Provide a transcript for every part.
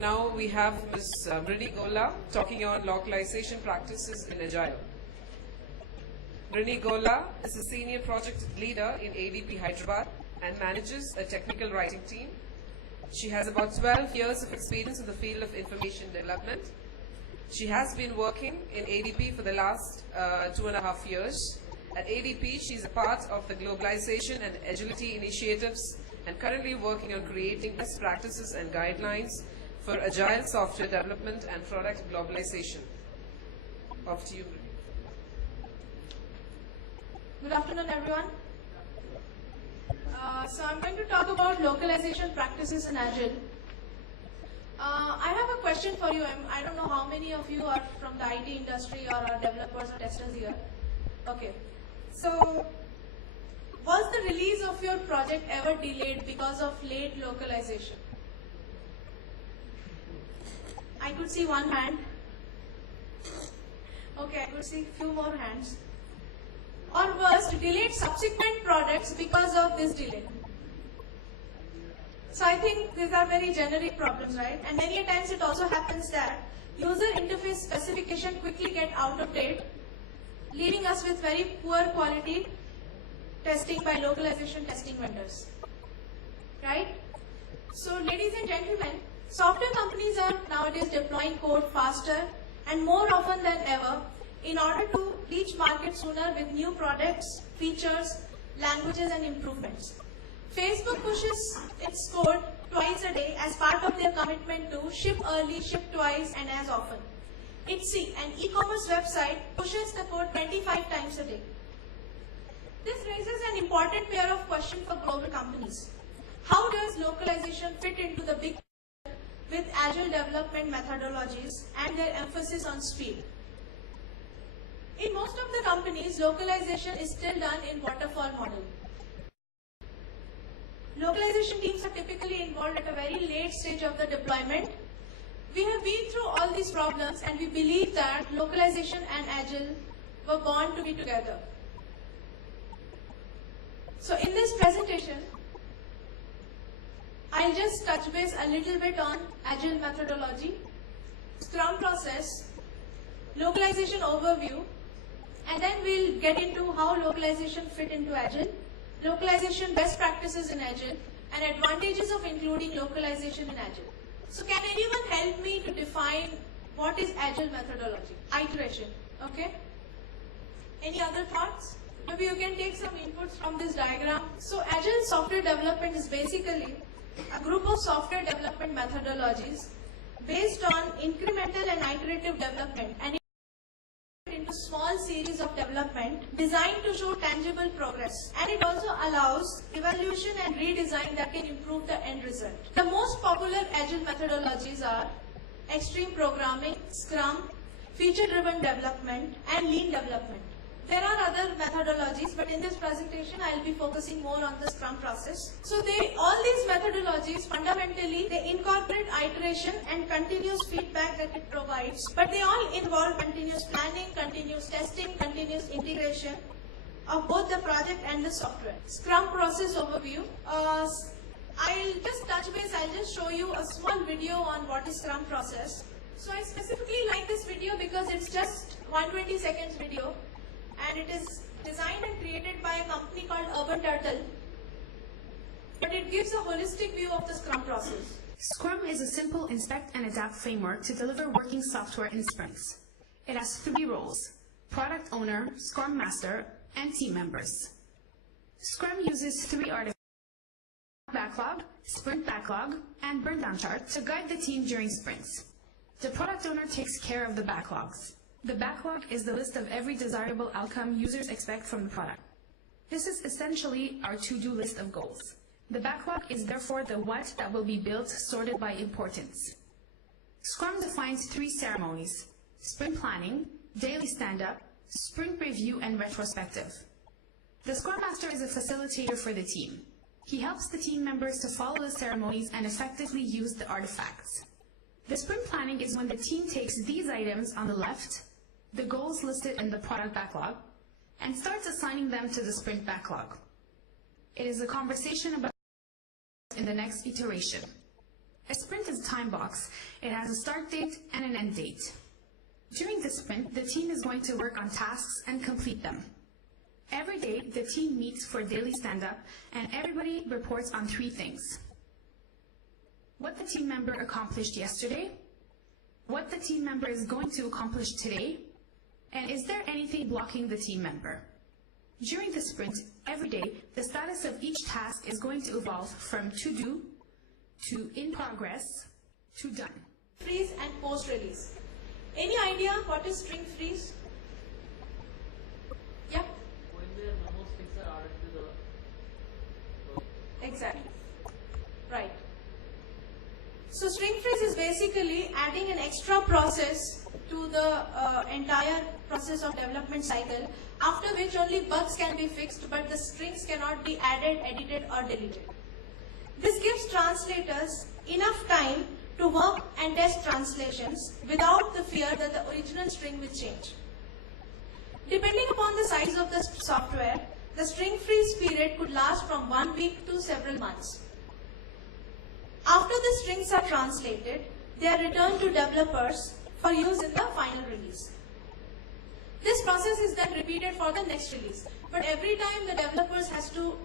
Now we have Ms. Mrini Gola talking on localization practices in Agile. Mrini Gola is a senior project leader in ADP Hyderabad and manages a technical writing team. She has about 12 years of experience in the field of information development. She has been working in ADP for the last 2.5 years. At ADP, she is a part of the globalization and agility initiatives and currently working on creating best practices and guidelines for agile software development and product globalization. Off to you, Mrini. Good afternoon, everyone. So I'm going to talk about localization practices in Agile. I have a question for you. I don't know how many of you are from the IT industry or are developers or testers here. Okay. So, was the release of your project ever delayed because of late localization? I could see one hand. Okay, I could see a few more hands. Or worse, delayed subsequent products because of this delay. So I think these are very generic problems, right? And many a times it also happens that user interface specification quickly get out of date, leaving us with very poor quality testing by localization testing vendors, right? So ladies and gentlemen, software companies are nowadays deploying code faster and more often than ever in order to reach market sooner with new products, features, languages and improvements. Facebook pushes its code twice a day as part of their commitment to ship early, ship twice and as often. Etsy, an e-commerce website, pushes the code 25 times a day. This raises an important pair of questions for global companies. How does localization fit into the big picture with agile development methodologies and their emphasis on speed? In most of the companies, localization is still done in waterfall model. Localization teams are typically involved at a very late stage of the deployment. We have been through all these problems and we believe that localization and agile were born to be together. So in this presentation, I'll just touch base a little bit on agile methodology, Scrum process, localization overview, and then we'll get into how localization fit into agile, localization best practices in agile, and advantages of including localization in agile. So can anyone help me to define what is agile methodology? Iteration, okay? Any other thoughts? Maybe you can take some inputs from this diagram. So agile software development is basically a group of software development methodologies based on incremental and iterative development and into small series of development designed to show tangible progress, and it also allows evaluation and redesign that can improve the end result. The most popular agile methodologies are extreme programming, Scrum, feature-driven development, and lean development. There are other methodologies, but in this presentation I'll be focusing more on the Scrum process. So all these methodologies fundamentally they incorporate iteration and continuous feedback that it provides, but they all involve continuous planning, continuous testing, continuous integration of both the project and the software. Scrum process overview. I'll just touch base, I'll just show you a small video on what is Scrum process. So I specifically like this video because it's just 120 seconds video. And it is designed and created by a company called Urban Turtle. But it gives a holistic view of the Scrum process. Scrum is a simple inspect and adapt framework to deliver working software in sprints. It has 3 roles: product owner, Scrum master, and team members. Scrum uses 3 artifacts: backlog, sprint backlog, and burn down chart to guide the team during sprints. The product owner takes care of the backlogs. The backlog is the list of every desirable outcome users expect from the product. This is essentially our to-do list of goals. The backlog is therefore the what that will be built, sorted by importance. Scrum defines 3 ceremonies: sprint planning, daily stand-up, sprint review, and retrospective. The Scrum Master is a facilitator for the team. He helps the team members to follow the ceremonies and effectively use the artifacts. The sprint planning is when the team takes these items on the left, the goals listed in the product backlog, and starts assigning them to the sprint backlog. It is a conversation about in the next iteration. A sprint is a time box. It has a start date and an end date. During the sprint, the team is going to work on tasks and complete them. Every day, the team meets for daily stand-up, and everybody reports on 3 things. What the team member accomplished yesterday, what the team member is going to accomplish today, and is there anything blocking the team member? During the sprint, every day, the status of each task is going to evolve from to do, to in progress, to done. Freeze and post-release. Any idea what is string freeze? Yeah? When the memo strings are added to the Exactly. Right. So string freeze is basically adding an extra process to the entire process of development cycle, after which only bugs can be fixed, but the strings cannot be added, edited or deleted. This gives translators enough time to work and test translations without the fear that the original string will change. Depending upon the size of the software, the string freeze period could last from 1 week to several months. After the strings are translated, they are returned to developers for use in the final release. This process is then repeated for the next release, but every time the developers has to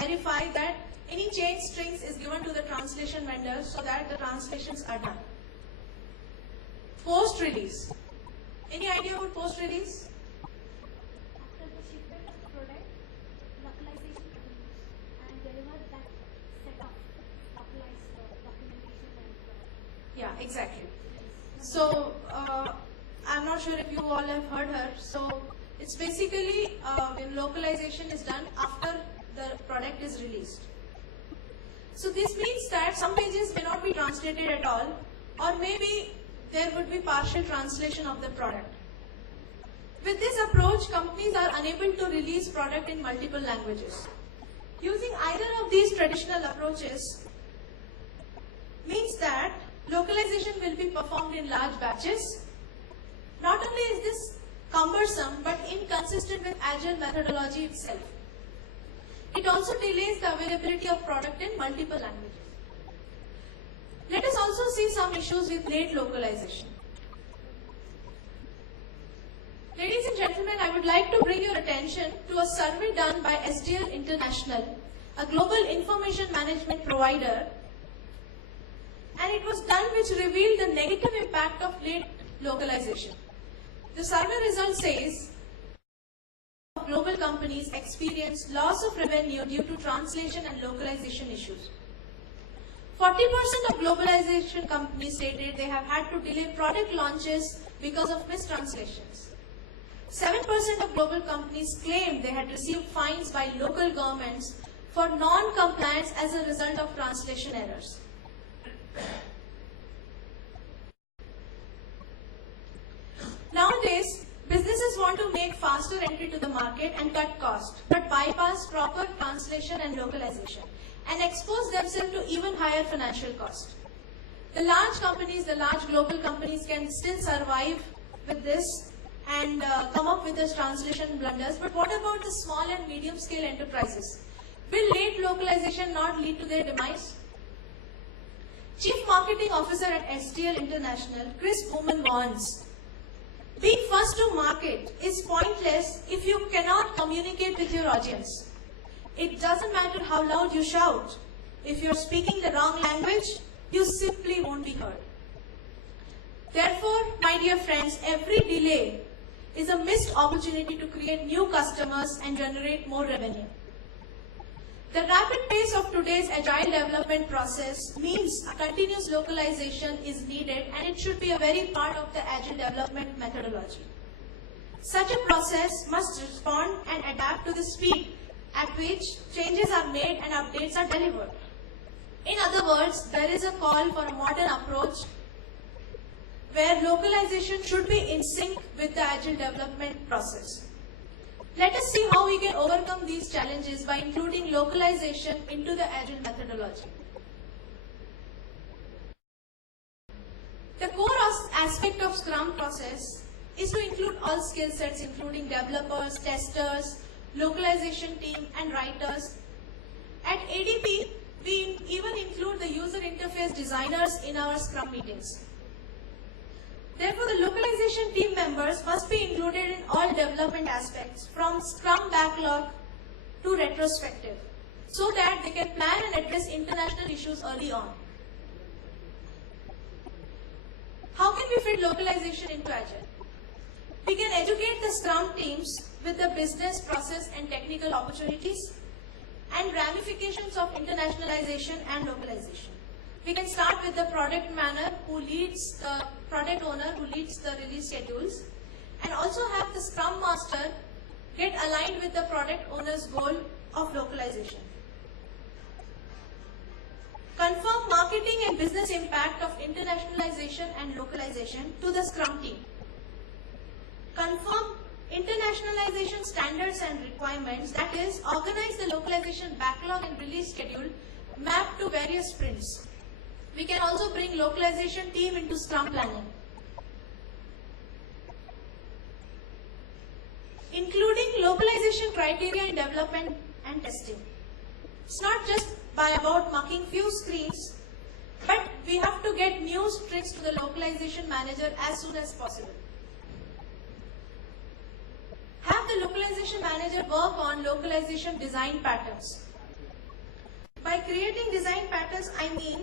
verify that any changed strings is given to the translation vendor so that the translations are done. Post-release. Any idea about post-release? After the shipment of the product, localization continues and deliver that set of localized documentation and Yeah, exactly. So, I'm not sure if you all have heard her. So, it's basically when localization is done after the product is released. So this means that some pages may not be translated at all, or maybe there would be partial translation of the product. With this approach, companies are unable to release product in multiple languages. Using either of these traditional approaches means that localization will be performed in large batches. Not only is this cumbersome, but inconsistent with Agile methodology itself. It also delays the availability of product in multiple languages. Let us also see some issues with late localization. Ladies and gentlemen, I would like to bring your attention to a survey done by SDL International, a global information management provider, and it was done which revealed the negative impact of late localization. The survey result says global companies experience loss of revenue due to translation and localization issues. 40% of globalization companies stated they have had to delay product launches because of mistranslations. 7% of global companies claimed they had received fines by local governments for non-compliance as a result of translation errors. Nowadays, businesses want to make faster entry to the market and cut costs, but bypass proper translation and localization and expose themselves to even higher financial costs. The large companies, the large global companies can still survive with this and come up with these translation blunders, but what about the small and medium scale enterprises? Will late localization not lead to their demise? Chief Marketing Officer at SDL International, Chris Bowman warns, being first to market is pointless if you cannot communicate with your audience. It doesn't matter how loud you shout. If you're speaking the wrong language, you simply won't be heard. Therefore, my dear friends, every delay is a missed opportunity to create new customers and generate more revenue. The rapid pace of today's agile development process means a continuous localization is needed, and it should be a very part of the agile development methodology. Such a process must respond and adapt to the speed at which changes are made and updates are delivered. In other words, there is a call for a modern approach where localization should be in sync with the agile development process. Let us see how we can overcome these challenges by including localization into the agile methodology. The core aspect of Scrum process is to include all skill sets, including developers, testers, localization team, and writers. At ADP, We even include the user interface designers in our Scrum meetings. Therefore, the localization team members must be included in all development aspects from Scrum backlog to retrospective so that they can plan and address international issues early on. How can we fit localization into Agile? We can educate the Scrum teams with the business, process and technical opportunities and ramifications of internationalization and localization. We can start with the product owner who leads the release schedules, and also have the Scrum Master get aligned with the product owner's goal of localization. Confirm marketing and business impact of internationalization and localization to the Scrum team. Confirm internationalization standards and requirements, that is, organize the localization backlog and release schedule mapped to various sprints. We can also bring localization team into Scrum planning. Including localization criteria in development and testing. It's not just about marking few screens, but we have to get new tricks to the localization manager as soon as possible. Have the localization manager work on localization design patterns. By creating design patterns, I mean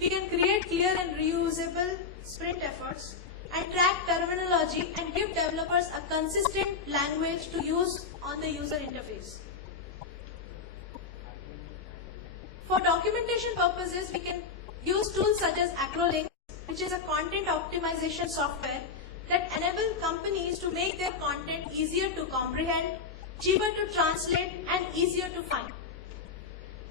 we can create clear and reusable sprint efforts and track terminology and give developers a consistent language to use on the user interface. For documentation purposes, we can use tools such as Acrolink, which is a content optimization software that enable companies to make their content easier to comprehend, cheaper to translate, and easier to find.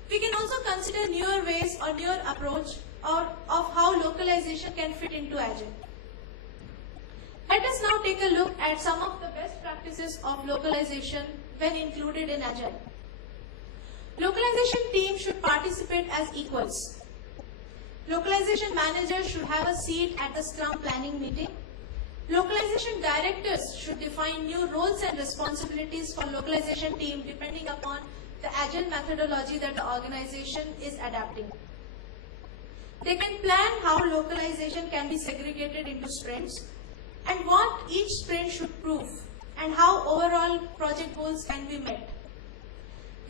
We can also consider newer ways or newer approach of how localization can fit into Agile. Let us now take a look at some of the best practices of localization when included in Agile. Localization teams should participate as equals. Localization managers should have a seat at the Scrum planning meeting. Localization directors should define new roles and responsibilities for localization team depending upon the Agile methodology that the organization is adapting. They can plan how localization can be segregated into sprints and what each sprint should prove and how overall project goals can be met.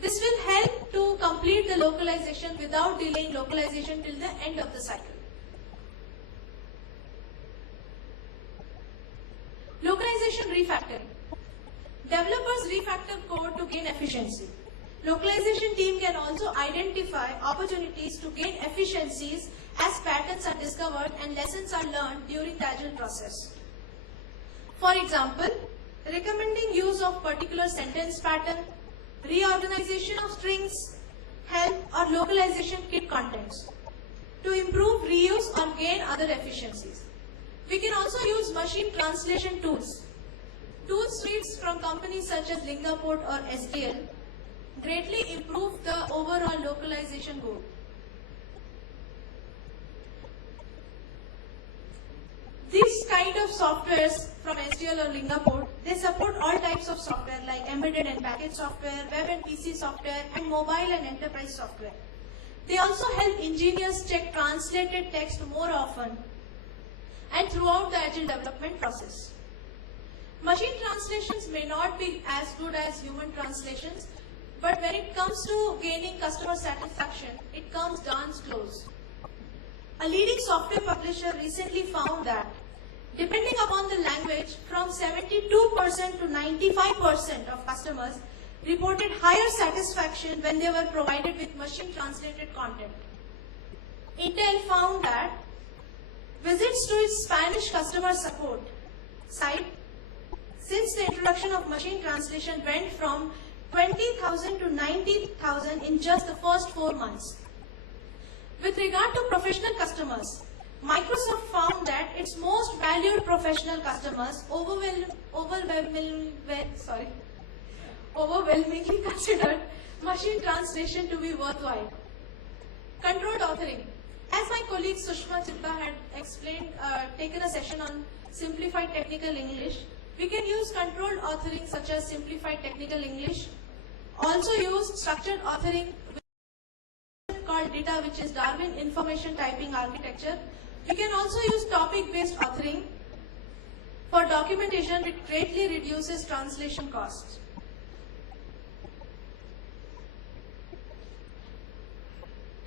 This will help to complete the localization without delaying localization till the end of the cycle. Localization refactoring. Developers refactor code to gain efficiency. Localization team can also identify opportunities to gain efficiencies as patterns are discovered and lessons are learned during the Agile process. For example, recommending use of particular sentence pattern, reorganization of strings, help or localization kit contents to improve reuse or gain other efficiencies. We can also use machine translation tools. Tool suites from companies such as Lingaport or SDL greatly improve the overall localization goal. These kind of softwares from SDL or Lingaport, they support all types of software like embedded and package software, web and PC software, and mobile and enterprise software. They also help engineers check translated text more often and throughout the Agile development process. Machine translations may not be as good as human translations, but when it comes to gaining customer satisfaction, it comes darn close. A leading software publisher recently found that, depending upon the language, from 72% to 95% of customers reported higher satisfaction when they were provided with machine translated content. Intel found that visits to its Spanish customer support site since the introduction of machine translation went from 20,000 to 90,000 in just the first 4 months. With regard to professional customers, Microsoft found that its most valued professional customers overwhelmingly considered machine translation to be worthwhile. Controlled authoring. As my colleague Sushma Chitta had explained, taken a session on simplified technical English, we can use controlled authoring such as simplified technical English. Also use structured authoring with called DITA, which is Darwin Information Typing Architecture. We can also use topic-based authoring for documentation, which greatly reduces translation costs.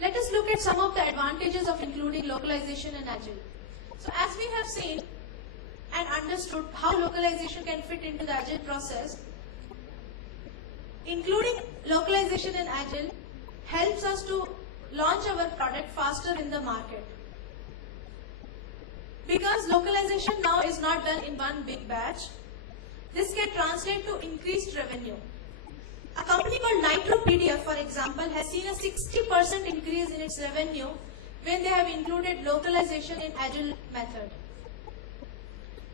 Let us look at some of the advantages of including localization in Agile. So as we have seen and understood how localization can fit into the Agile process, including localization in Agile helps us to launch our product faster in the market. Because localization now is not done in one big batch, this can translate to increased revenue. A company called Nitro PDF, for example, has seen a 60% increase in its revenue when they have included localization in Agile method.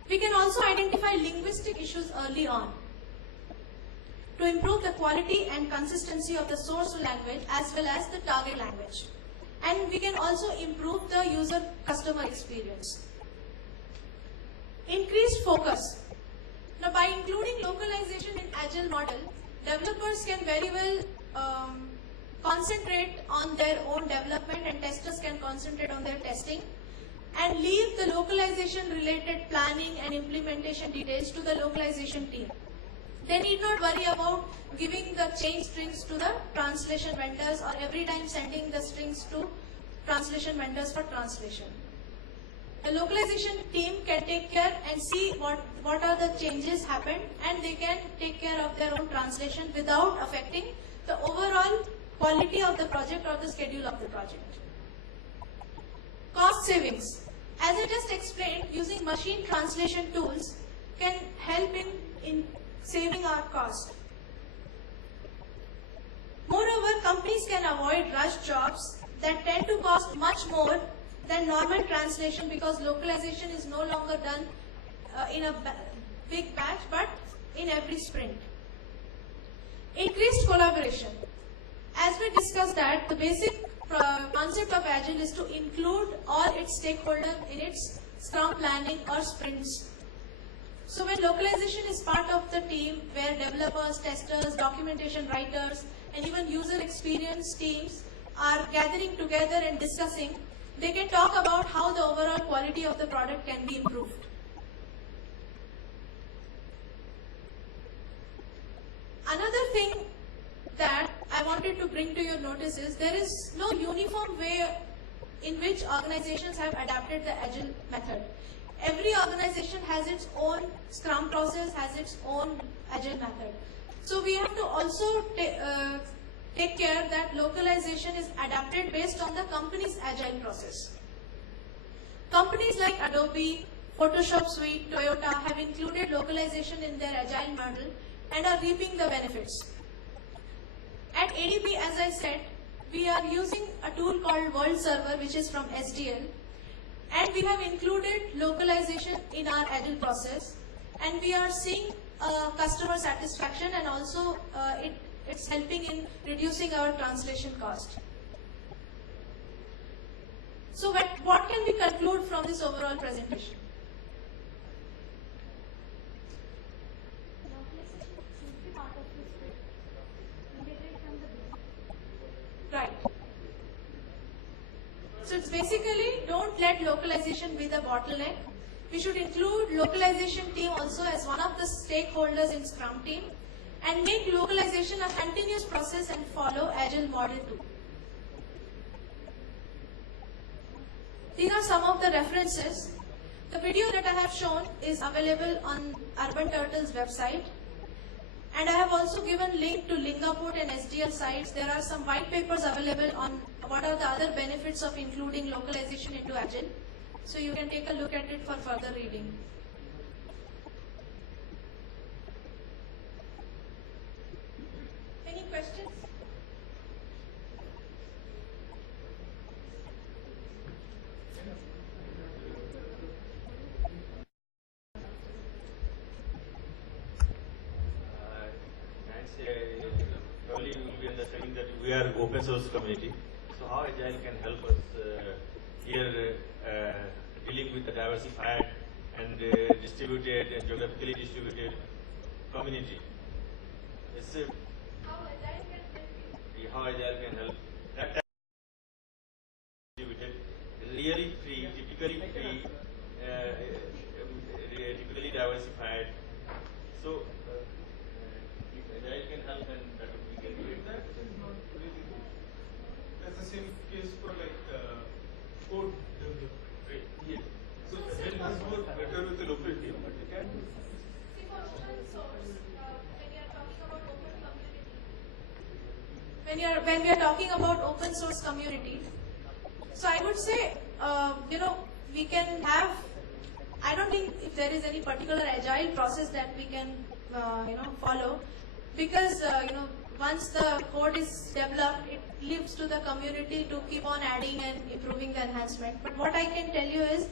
We can also identify linguistic issues early on to improve the quality and consistency of the source language as well as the target language. And we can also improve the user customer experience. Increased focus. Now, by including localization in Agile model, developers can very well concentrate on their own development and testers can concentrate on their testing and leave the localization related planning and implementation details to the localization team. They need not worry about giving the change strings to the translation vendors or every time sending the strings to translation vendors for translation. The localization team can take care and see what are the changes happened and they can take care of their own translation without affecting the overall quality of the project or the schedule of the project. Cost savings. As I just explained, using machine translation tools can help in saving our cost. Moreover, companies can avoid rush jobs that tend to cost much more than normal translation because localization is no longer done in a big batch but in every sprint. Increased collaboration. As we discussed that, the basic concept of Agile is to include all its stakeholders in its Scrum planning or sprints. So when localization is part of the team where developers, testers, documentation writers and even user experience teams are gathering together and discussing, they can talk about how the overall quality of the product can be improved. Another thing that I wanted to bring to your notice is there is no uniform way in which organizations have adapted the Agile method. Every organization has its own Scrum process, has its own Agile method. So we have to also take care that localization is adapted based on the company's Agile process. Companies like Adobe, Photoshop Suite, Toyota have included localization in their Agile model and are reaping the benefits. At ADP, as I said, we are using a tool called World Server, which is from SDL, and we have included localization in our Agile process, and we are seeing customer satisfaction and also it's helping in reducing our translation cost. So what can we conclude from this overall presentation? Localization should be part of this script, integrated from the beginning. Right. So it's basically, don't let localization be the bottleneck. We should include localization team also as one of the stakeholders in Scrum team and make localization a continuous process and follow Agile model too. These are some of the references. The video that I have shown is available on Urban Turtle's website. And I have also given link to Lingaput and SDL sites. There are some white papers available on what are the other benefits of including localization into Agile. So you can take a look at it for further reading. Any questions? Probably you will be understanding that we are open source community. So how Agile can help us here dealing with the diversified and distributed and geographically distributed community. It's How Agile can help you? how Agile can help. That when we are talking about open source community, so I would say, we can have, I don't think if there is any particular agile process that we can, follow, because, once the code is developed, it leaves to the community to keep on adding and improving the enhancement. But what I can tell you is,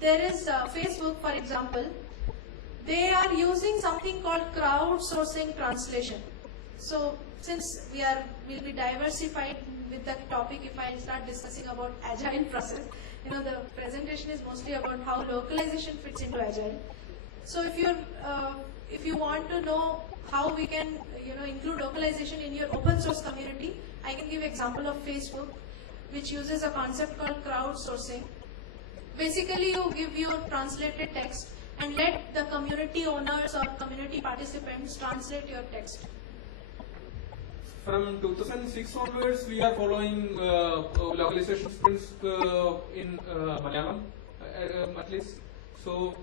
there is Facebook, for example, they are using something called crowdsourcing translation. So since we'll be diversified with that topic, if I start discussing about agile process, the presentation is mostly about how localization fits into agile. So if you want to know how we can include localization in your open source community, I can give example of Facebook, which uses a concept called crowdsourcing. Basically, you give your translated text and let the community owners or community participants translate your text. From 2006 onwards, we are following localization sprints in Malayalam, at least. So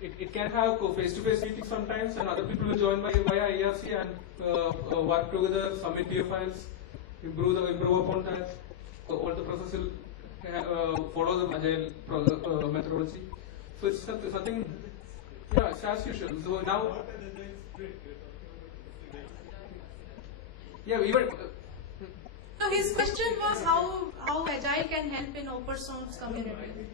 it can have face-to-face meetings sometimes, and other people will join via IRC and work together, submit PO files, improve upon that. So all the process will follow the agile methodology. So it's something, yeah, it's as usual. So now, yeah, we were. So his question was how agile can help in open source community.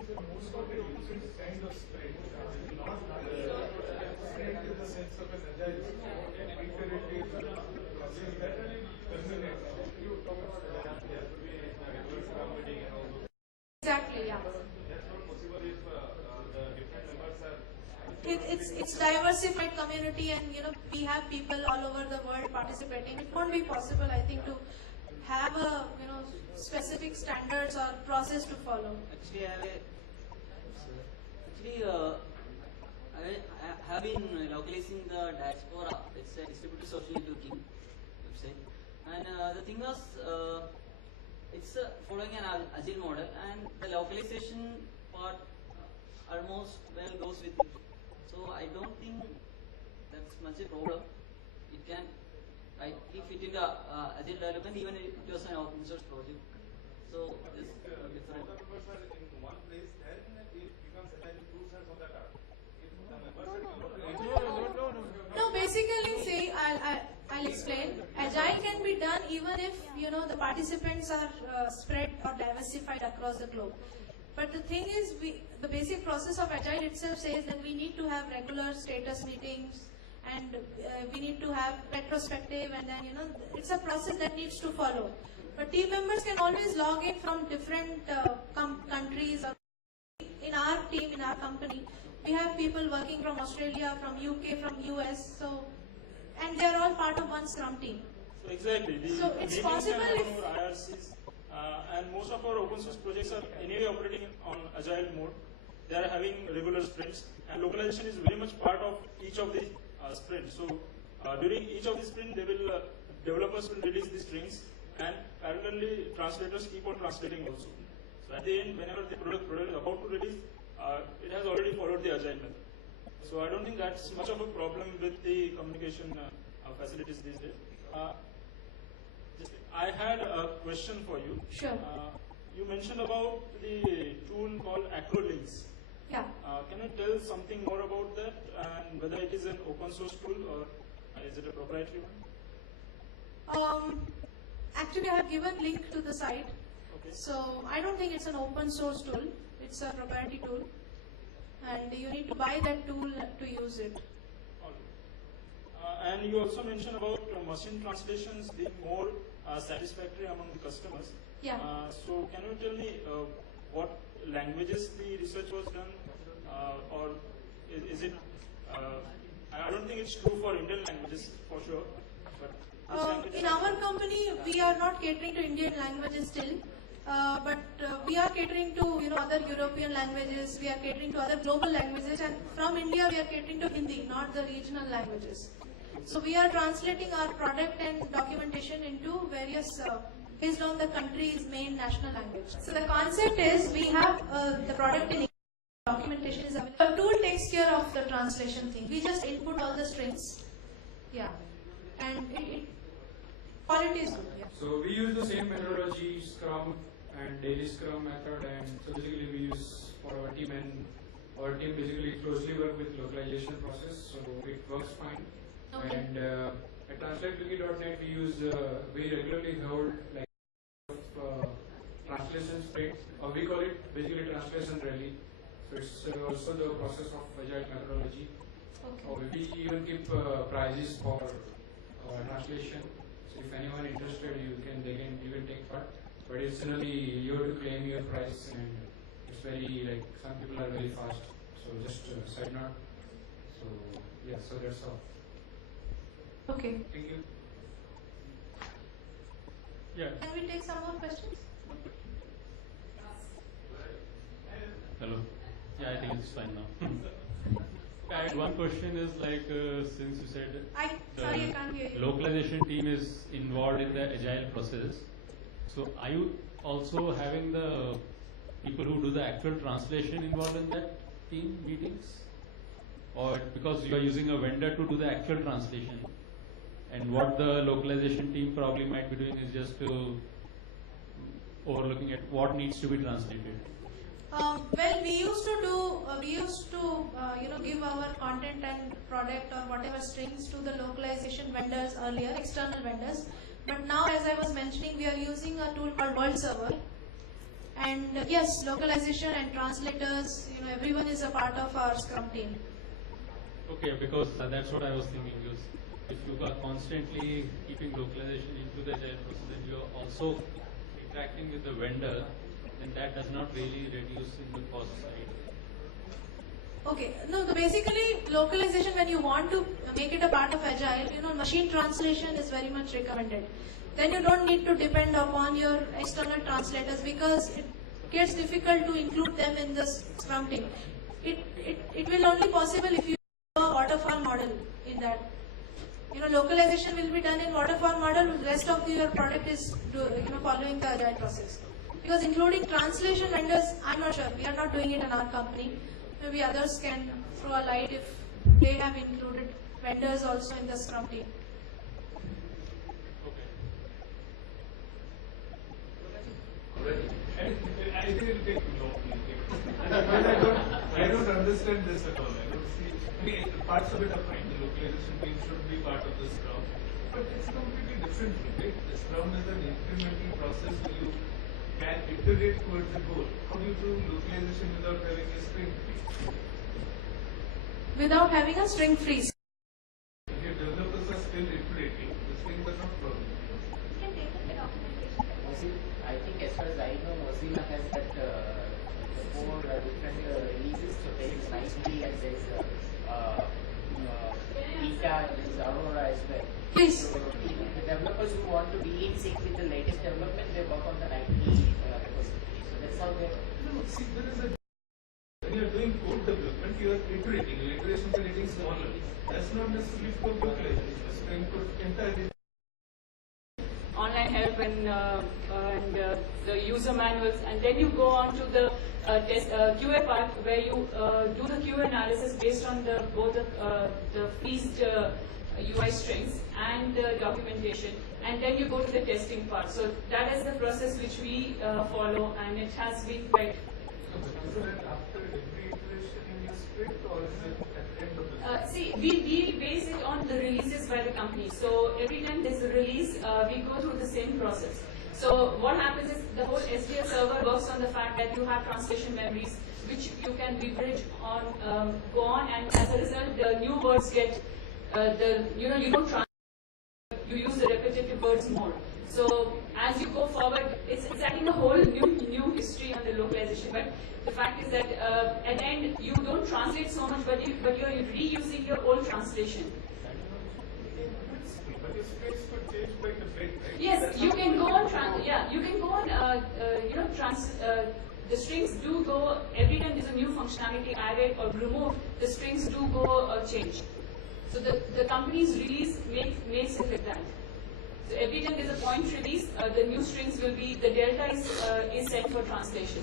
Exactly, yeah. It's diversified community, and we have people all over the world participating. It won't be possible, I think, to have a specific standards or process to follow. Actually, I have been localizing the diaspora. It's a distributed social networking website, and the thing was, it's following an agile model, and the localization part almost goes with it. So I don't think that's much a problem. It can rightly fit in the agile development, even if it was an open source project. So this different. No, basically, say I'll explain. Agile can be done even if the participants are spread or diversified across the globe. But the thing is, the basic process of Agile itself says that we need to have regular status meetings, and we need to have retrospective, and then it's a process that needs to follow. But team members can always log in from different countries. Or in our team, in our company, we have people working from Australia, from UK, from US, and they are all part of one Scrum team. So exactly. So it's possible if IRCs, and most of our open source projects are anyway operating on agile mode. They are having regular sprints, and localization is very much part of each of the sprints. So during each of the sprint, developers will release the strings, and parallelly translators keep on translating also. So at the end, whenever the product is about to release, it has already followed the agile method. So I don't think that's much of a problem with the communication facilities these days. I had a question for you. Sure. You mentioned about the tool called Acrolinks. Yeah. Can you tell something more about that, and whether it is an open source tool or is it a proprietary one? Actually, I have given link to the site. Okay. So I don't think it's an open source tool. It's a proprietary tool, and you need to buy that tool to use it. And you also mentioned about machine translations being more satisfactory among the customers. Yeah. So can you tell me what languages the research was done, or is it? I don't think it's true for Indian languages for sure. But in our company, we are not catering to Indian languages still, but we are catering to other European languages. We are catering to other global languages, and from India we are catering to Hindi, not the regional languages. So we are translating our product and documentation into various based on the country's main national language. So the concept is we have the product in English, documentation is available. The tool takes care of the translation thing. We just input all the strings. Yeah. And Quality is good, yeah. So we use the same methodology, Scrum and daily Scrum method, and so basically we use for our team, and our team basically closely work with localization process, so it works fine. Okay. And at TranslateWiki.net we regularly hold like translation sprints, or we call it basically translation rally. So it's also the process of agile methodology. Okay. We even keep prizes for translation. So if anyone interested, you can take part. But it's generally you have to claim your prize, and it's very like some people are very fast. So just side note. So yeah, so that's all. Okay. Thank you. Yeah. Can we take some more questions? Hello. Yeah, I think it's fine now. I had one question is like, since you said Sorry, I can't hear you. localization team is involved in the agile process, so are you also having the people who do the actual translation involved in that team meetings? Or because you are using a vendor to do the actual translation, and what the localization team probably might be doing is just to overlooking at what needs to be translated? Well, we used to give our content and product or whatever strings to the localization vendors earlier, external vendors. But now, as I was mentioning, we are using a tool called World Server. And yes, localization and translators, everyone is a part of our Scrum team. Okay, because that's what I was thinking. Because if you are constantly keeping localization into the agile process, and you are also interacting with the vendor, then that does not really reduce in the cost side. Okay, no, basically localization, when you want to make it a part of agile, machine translation is very much recommended. Then you don't need to depend upon your external translators, because it gets difficult to include them in the Scrum team. It will only possible if you have a waterfall model in that. Localization will be done in waterfall model, the rest of your product is following the agile process. Because including translation vendors, I'm not sure, we are not doing it in our company. Maybe others can throw a light if they have included vendors also in the Scrum team. I think it will take long. I don't understand this at all. I don't see. Parts of it are fine. The localization team should be part of the Scrum, but it's completely different. Right? The Scrum is an incremental process where you can iterate towards the goal. How do you do localization without having a string freeze? Without having a string freeze. If your developers are still iterating, the strings are not problem. You can take up the documentation. I think as far as I know, Mozilla has that four different releases, so there is nicely, and there is beta, there is Aurora as well. Please. So the developers who want to be in sync with the latest development, they work on the 90 repository. So that's how they. No, see, there is a. When you are doing code development, you are iterating. Your iterations are getting smaller. That's not necessarily for localization. The string could entirely. Online help and the user manuals, and then you go on to the QA part where you do the QA analysis based on both the feast UI strings and the documentation, and then you go to the testing part. So that is the process which we follow, and it has been quite. Is it after every iteration in your script, or is it at the end of the See, we base it on the releases by the company. So every time there's a release, we go through the same process. So what happens is the whole SQL server works on the fact that you have translation memories, which you can leverage on, go on, and as a result, the new words get you don't translate, you use the repetitive words more. So as you go forward, it's adding a whole new history on the localization. But the fact is that at the end, you don't translate so much, but you're reusing your old translation. but your scripts could change quite a bit, right? Yes, you can go on. You can go on. The strings do go every time there's a new functionality added or removed. The strings do go change. So the company's release makes it like that. So every time there's a point release, the new strings will be the delta is set for translation.